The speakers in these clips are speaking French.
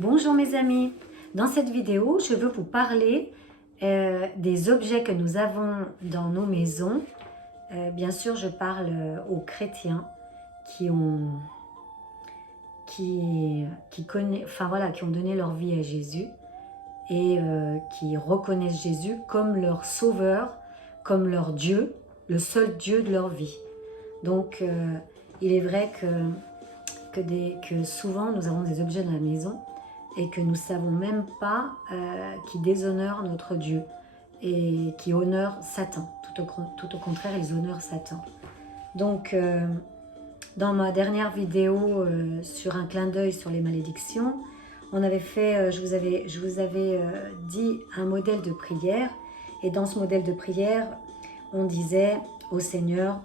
Bonjour mes amis, dans cette vidéo je veux vous parler des objets que nous avons dans nos maisons. Bien sûr je parle aux chrétiens qui ont, qui ont donné leur vie à Jésus et qui reconnaissent Jésus comme leur sauveur, comme leur Dieu, le seul Dieu de leur vie. Donc il est vrai que souvent nous avons des objets dans la maison et que nous ne savons même pas qui déshonorent notre Dieu et qui honorent Satan. Tout au contraire, ils honorent Satan. Donc, dans ma dernière vidéo sur un clin d'œil sur les malédictions, on avait fait, je vous avais dit un modèle de prière. Et dans ce modèle de prière, on disait au Seigneur,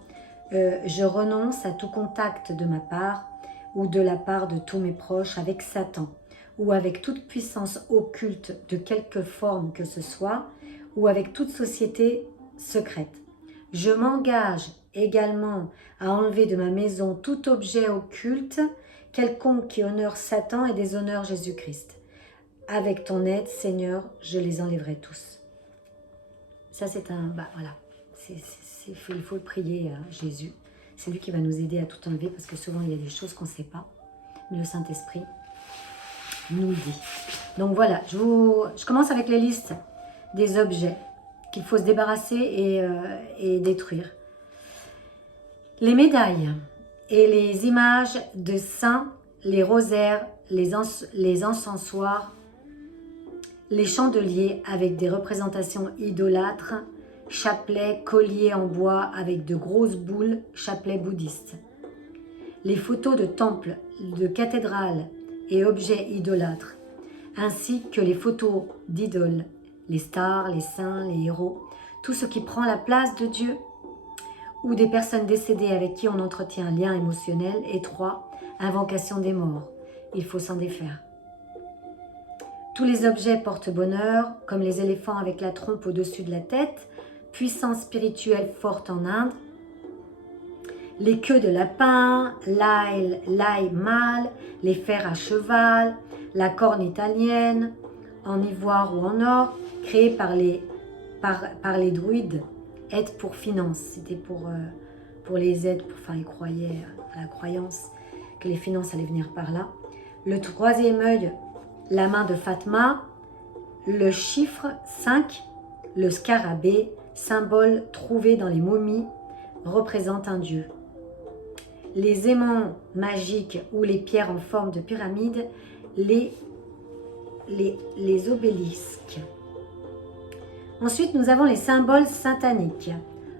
je renonce à tout contact de ma part ou de la part de tous mes proches avec Satan, ou avec toute puissance occulte de quelque forme que ce soit, ou avec toute société secrète. Je m'engage également à enlever de ma maison tout objet occulte, quelconque qui honore Satan et déshonore Jésus-Christ. Avec ton aide, Seigneur, je les enlèverai tous. Ça c'est voilà, il faut le prier à Jésus. C'est lui qui va nous aider à tout enlever parce que souvent il y a des choses qu'on ne sait pas. Mais le Saint-Esprit nous le dit. Donc voilà, je commence avec les listes des objets qu'il faut se débarrasser et détruire. Les médailles et les images de saints, les rosaires, les encensoirs, les chandeliers avec des représentations idolâtres, chapelets, colliers en bois avec de grosses boules, chapelets bouddhistes. Les photos de temples, de cathédrales et objets idolâtres, ainsi que les photos d'idoles, les stars, les saints, les héros, tout ce qui prend la place de Dieu, ou des personnes décédées avec qui on entretient un lien émotionnel étroit, invocation des morts. Il faut s'en défaire. Tous les objets portent bonheur, comme les éléphants avec la trompe au-dessus de la tête, puissance spirituelle forte en Inde, les queues de lapin, l'ail mâle, les fers à cheval, la corne italienne, en ivoire ou en or, créée par les druides, aide pour finance. C'était pour les aides, ils croyaient à la croyance que les finances allaient venir par là. Le troisième œil, la main de Fatma, le chiffre 5, le scarabée, symbole trouvé dans les momies, représente un dieu. Les aimants magiques ou les pierres en forme de pyramide, les obélisques. Ensuite, nous avons les symboles sataniques.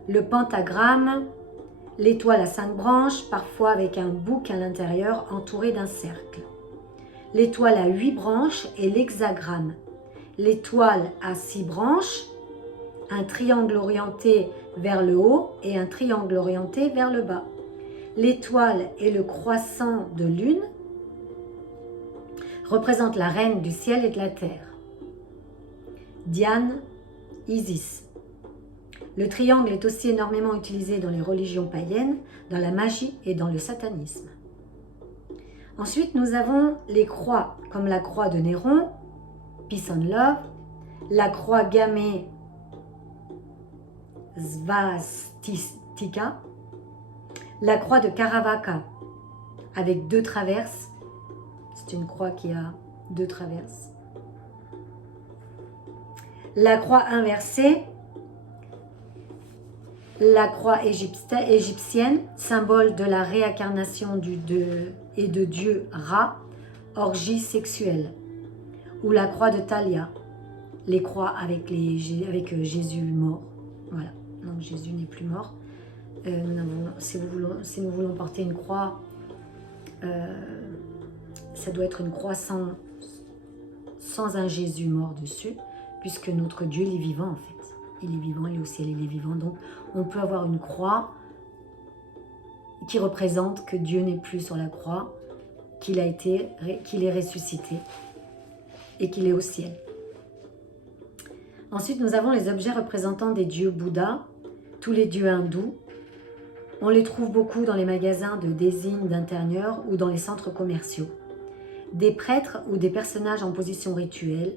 Le pentagramme, l'étoile à 5 branches, parfois avec un bouc à l'intérieur entouré d'un cercle. L'étoile à 8 branches et l'hexagramme. L'étoile à 6 branches, un triangle orienté vers le haut et un triangle orienté vers le bas. L'étoile et le croissant de lune représentent la reine du ciel et de la terre. Diane, Isis. Le triangle est aussi énormément utilisé dans les religions païennes, dans la magie et dans le satanisme. Ensuite, nous avons les croix, comme la croix de Néron, Peace and Love, la croix gammée Svastika, la croix de Caravaca avec 2 traverses, c'est une croix qui a 2 traverses. La croix inversée, la croix égyptienne, symbole de la réincarnation de Dieu Ra, orgie sexuelle. Ou la croix de Thalia, les croix avec Jésus mort. Voilà, donc Jésus n'est plus mort. Si nous voulons porter une croix, ça doit être une croix sans un Jésus mort dessus, puisque notre Dieu il est vivant en fait. Il est vivant, il est au ciel, il est vivant. Donc on peut avoir une croix qui représente que Dieu n'est plus sur la croix, qu'il est ressuscité et qu'il est au ciel. Ensuite, nous avons les objets représentant des dieux Bouddha, tous les dieux hindous. On les trouve beaucoup dans les magasins de design d'intérieur ou dans les centres commerciaux. des prêtres ou des personnages en position rituelle,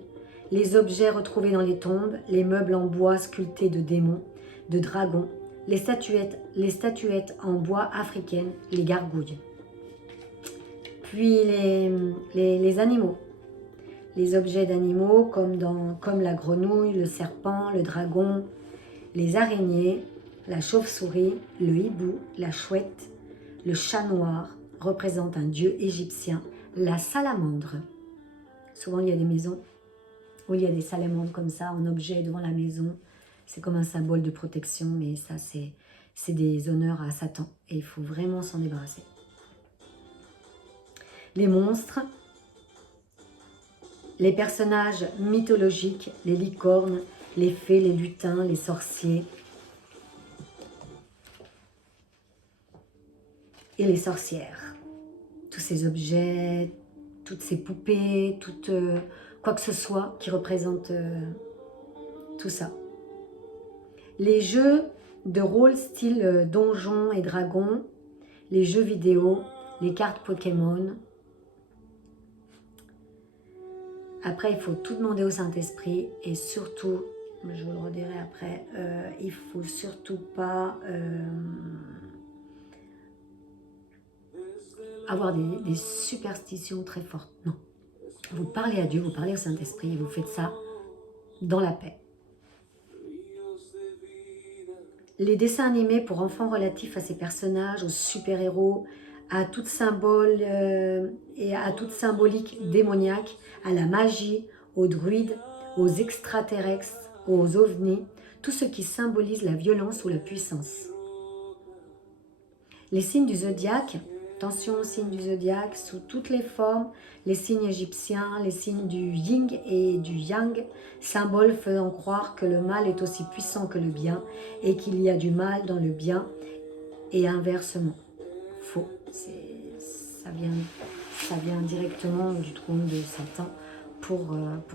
les objets retrouvés dans les tombes, les meubles en bois sculptés de démons, de dragons, les statuettes en bois africaines, les gargouilles. Puis les animaux, les objets d'animaux comme la grenouille, le serpent, le dragon, les araignées, la chauve-souris, le hibou, la chouette, le chat noir représente un dieu égyptien, la salamandre. Souvent il y a des maisons où il y a des salamandres comme ça en objet devant la maison. C'est comme un symbole de protection, mais ça c'est des honneurs à Satan et il faut vraiment s'en débarrasser. Les monstres, les personnages mythologiques, les licornes, les fées, les lutins, les sorciers et les sorcières. Tous ces objets, toutes ces poupées, quoi que ce soit qui représente tout ça. Les jeux de rôle style Donjons et Dragons, les jeux vidéo, les cartes Pokémon. Après, il faut tout demander au Saint-Esprit et surtout, je vous le redirai après, il ne faut surtout pas avoir des superstitions très fortes. Non. Vous parlez à Dieu, vous parlez au Saint-Esprit et vous faites ça dans la paix. Les dessins animés pour enfants relatifs à ces personnages, aux super-héros, à tout symbole et à toute symbolique démoniaque, à la magie, aux druides, aux extraterrestres, aux ovnis, tout ce qui symbolise la violence ou la puissance. Les signes du zodiaque, attention aux signes du zodiaque sous toutes les formes, les signes égyptiens, les signes du yin et du yang, symboles faisant croire que le mal est aussi puissant que le bien et qu'il y a du mal dans le bien et inversement. Faux, ça vient directement du trône de Satan pour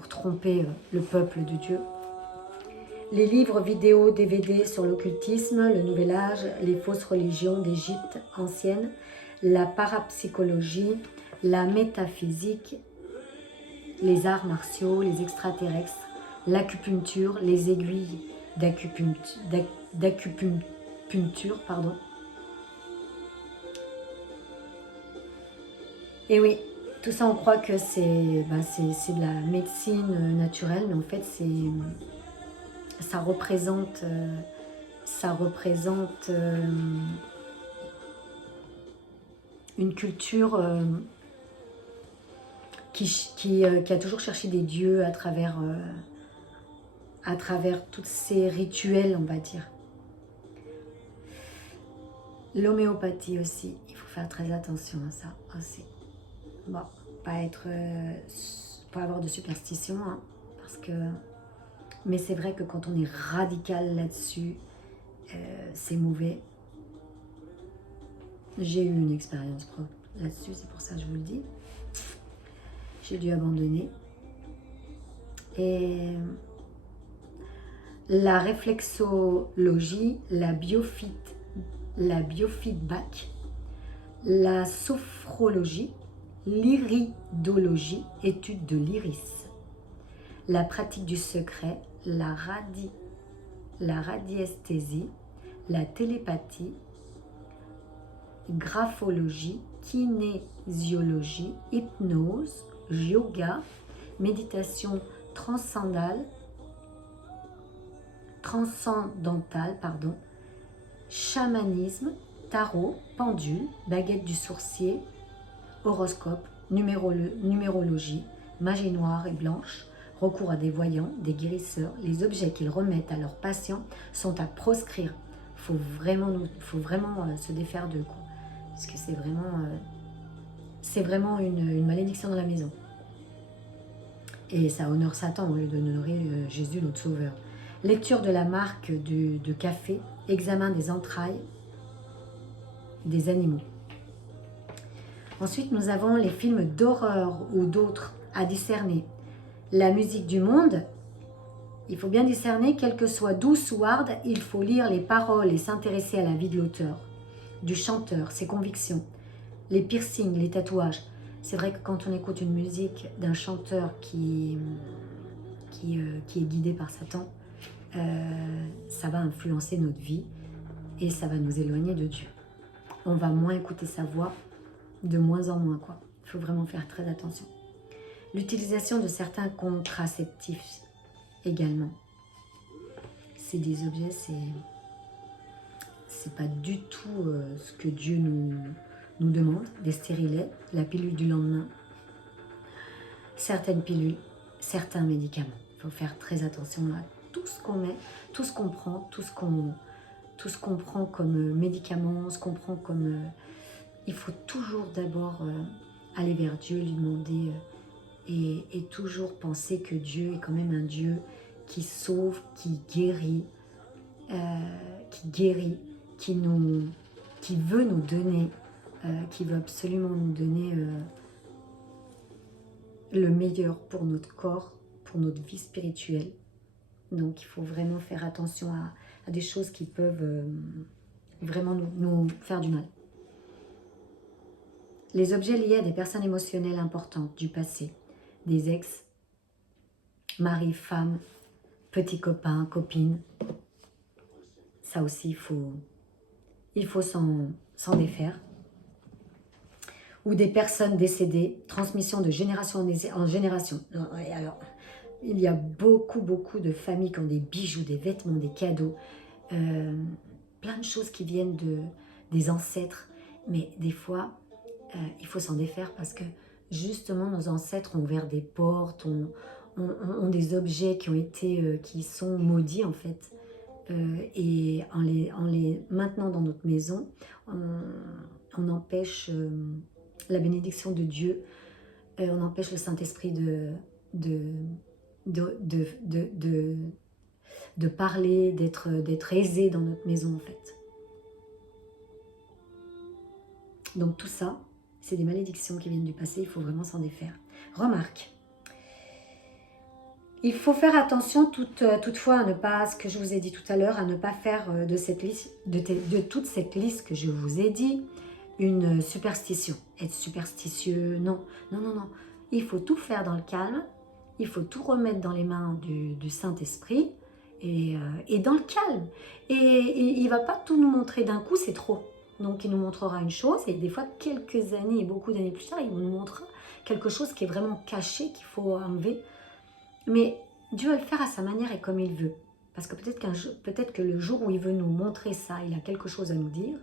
tromper le peuple de Dieu. Les livres, vidéos, DVD sur l'occultisme, le Nouvel Âge, les fausses religions d'Égypte ancienne, la parapsychologie, la métaphysique, les arts martiaux, les extraterrestres, l'acupuncture, les aiguilles d'acupuncture, pardon. Et oui, tout ça on croit que c'est de la médecine naturelle, mais en fait ça représente une culture qui a toujours cherché des dieux à travers tous ces rituels, on va dire. L'homéopathie aussi, il faut faire très attention à ça aussi. Bon, pas avoir de superstition, hein, mais c'est vrai que quand on est radical là-dessus, c'est mauvais. J'ai eu une expérience propre là-dessus, c'est pour ça que je vous le dis. J'ai dû abandonner. Et la réflexologie, la biofeedback, la sophrologie, l'iridologie, étude de l'iris, la pratique du secret, la radiesthésie, la télépathie, graphologie, kinésiologie, hypnose, yoga, méditation transcendantale, chamanisme, tarot, pendule, baguette du sorcier, horoscope, numérologie, magie noire et blanche, recours à des voyants, des guérisseurs. Les objets qu'ils remettent à leurs patients sont à proscrire. Faut vraiment se défaire d'eux, quoi. Parce que c'est vraiment une malédiction dans la maison. Et ça honore Satan au lieu d'honorer Jésus, notre sauveur. Lecture de la marque de café, examen des entrailles des animaux. Ensuite, nous avons les films d'horreur ou d'autres à discerner. La musique du monde, il faut bien discerner, quelle que soit douce ou hard, il faut lire les paroles et s'intéresser à la vie de l'auteur, du chanteur, ses convictions, les piercings, les tatouages. C'est vrai que quand on écoute une musique d'un chanteur qui est guidé par Satan, ça va influencer notre vie et ça va nous éloigner de Dieu. On va moins écouter sa voix, de moins en moins, quoi. Il faut vraiment faire très attention. L'utilisation de certains contraceptifs également. C'est des objets, c'est pas du tout ce que Dieu nous demande. Des stérilets, la pilule du lendemain, certaines pilules, certains médicaments. Il faut faire très attention à tout ce qu'on met, tout ce qu'on prend, tout ce qu'on prend comme médicaments, ce qu'on prend comme... il faut toujours d'abord aller vers Dieu, lui demander et toujours penser que Dieu est quand même un Dieu qui sauve, qui guérit, qui veut nous donner, qui veut absolument nous donner le meilleur pour notre corps, pour notre vie spirituelle. Donc il faut vraiment faire attention à des choses qui peuvent vraiment nous faire du mal. Les objets liés à des personnes émotionnelles importantes du passé, des ex, mari, femme, petits copains, copines, ça aussi il faut s'en défaire. Ou des personnes décédées, transmission de génération en génération. Alors, il y a beaucoup de familles qui ont des bijoux, des vêtements, des cadeaux, plein de choses qui viennent des ancêtres. Mais des fois, il faut s'en défaire parce que justement, nos ancêtres ont ouvert des portes, ont des objets qui sont maudits en fait. Et en les maintenant dans notre maison, on empêche la bénédiction de Dieu, on empêche le Saint-Esprit de parler, d'être aisé dans notre maison en fait. Donc tout ça, c'est des malédictions qui viennent du passé, il faut vraiment s'en défaire. Remarque, il faut faire attention toutefois à ne pas, ce que je vous ai dit tout à l'heure, à ne pas faire de cette liste, de toute cette liste que je vous ai dit, une superstition. Être superstitieux, non. Il faut tout faire dans le calme, il faut tout remettre dans les mains du Saint-Esprit et dans le calme. Et il ne va pas tout nous montrer d'un coup, c'est trop. Donc il nous montrera une chose et des fois quelques années et beaucoup d'années plus tard, il nous montrera quelque chose qui est vraiment caché, qu'il faut enlever. Mais Dieu va le faire à sa manière et comme il veut. Parce que peut-être que le jour où il veut nous montrer ça, il a quelque chose à nous dire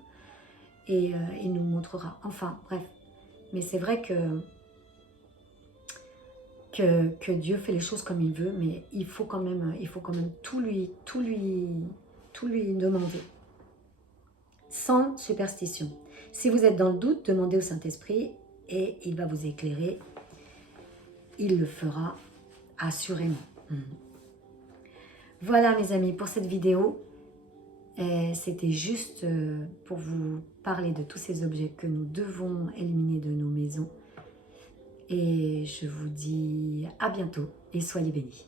et il nous montrera. Enfin, bref. Mais c'est vrai que Dieu fait les choses comme il veut, mais il faut quand même tout lui demander. Sans superstition. Si vous êtes dans le doute, demandez au Saint-Esprit et il va vous éclairer. Il le fera assurément. Voilà mes amis pour cette vidéo. C'était juste pour vous parler de tous ces objets que nous devons éliminer de nos maisons. Et je vous dis à bientôt et soyez bénis.